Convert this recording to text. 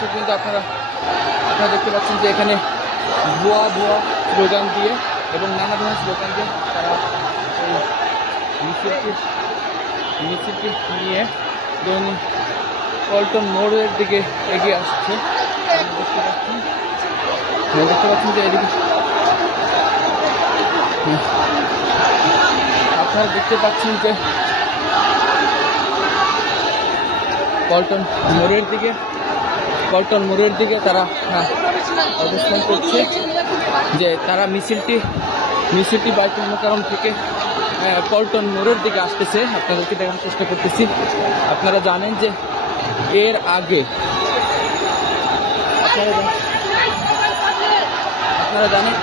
দর্শক কিন্তু আপনারা দেখতে পাচ্ছেন যে এখানে ভুয়া স্লোগান দিয়ে এবং নানা ধরনের স্লোগান দিয়ে তারা এই মিছিলটি নিয়ে দৈনিক পল্টন মোড়ের দিকে এগিয়ে আসছে। দেখতে পাচ্ছেন যে এদিকে আপনারা দেখতে পাচ্ছেন যে পল্টন মোড়ের দিকে তারা অবস্থান করছে, যে তারা মিছিলটি বাইতুল মোকাররম থেকে পল্টন মোড়ের দিকে আসতেছে। আপনাদেরকে দেখানোর চেষ্টা করতেছি। আপনারা জানেন যে এর আগে আপনারা জানেন